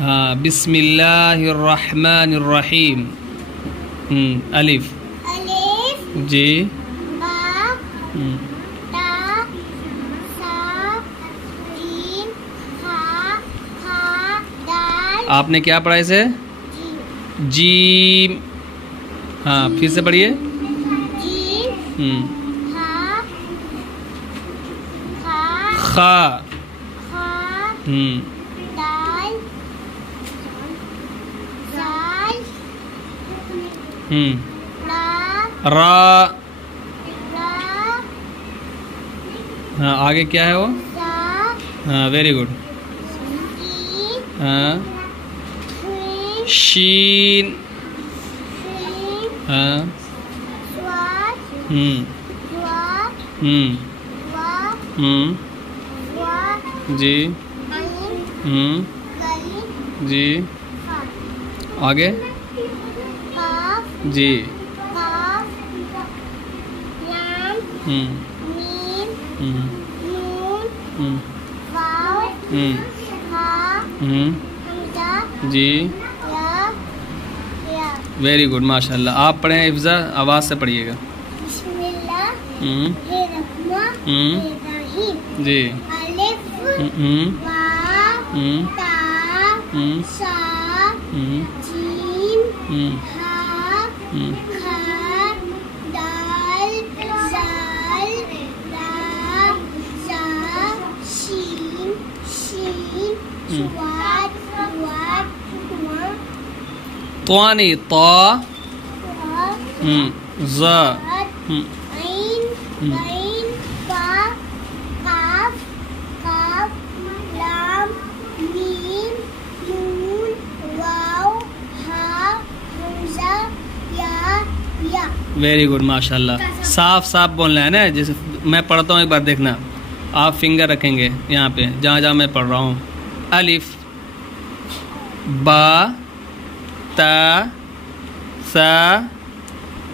हाँ, बिस्मिल्लाहिर्रहमानिर्रहीम। अलिफ। जी। आपने क्या पढ़ा इसे? जीम। हाँ, फिर से पढ़िए। खा। रा। हाँ, आगे क्या है वो? हाँ, वेरी गुड। हाँ, शीन। हाँ। जी। जी। आगे। जी। जी। वेरी गुड, माशाल्लाह। आप पढ़ें हिफ्ज़ा, आवाज़ से पढ़िएगा। जी। त्वानी ता। ज़ा। वेरी गुड, माशाल्लाह। साफ साफ बोलना है ना, जैसे मैं पढ़ता हूँ एक बार देखना। आप फिंगर रखेंगे यहाँ पे जहाँ जहाँ मैं पढ़ रहा हूँ। अलिफ, बा, ता, सा,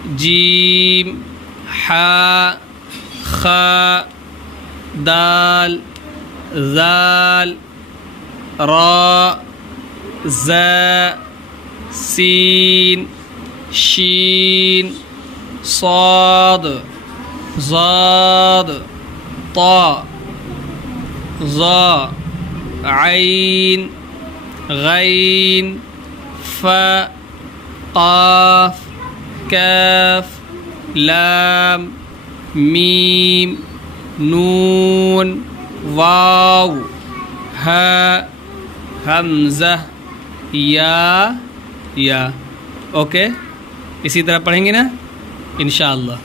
जीम, हा, खा, दाल, ज़ाल, रा, ज़ा, सीन, शीन, साद, ज़ाद, ता, ज़ा, आइन, गैन, फ़ा, क़ाफ, काफ, लाम, मीम, नून, वाव, हा, हमज़ा, या। ओके, इसी तरह पढ़ेंगे ना इंशाअल्लाह।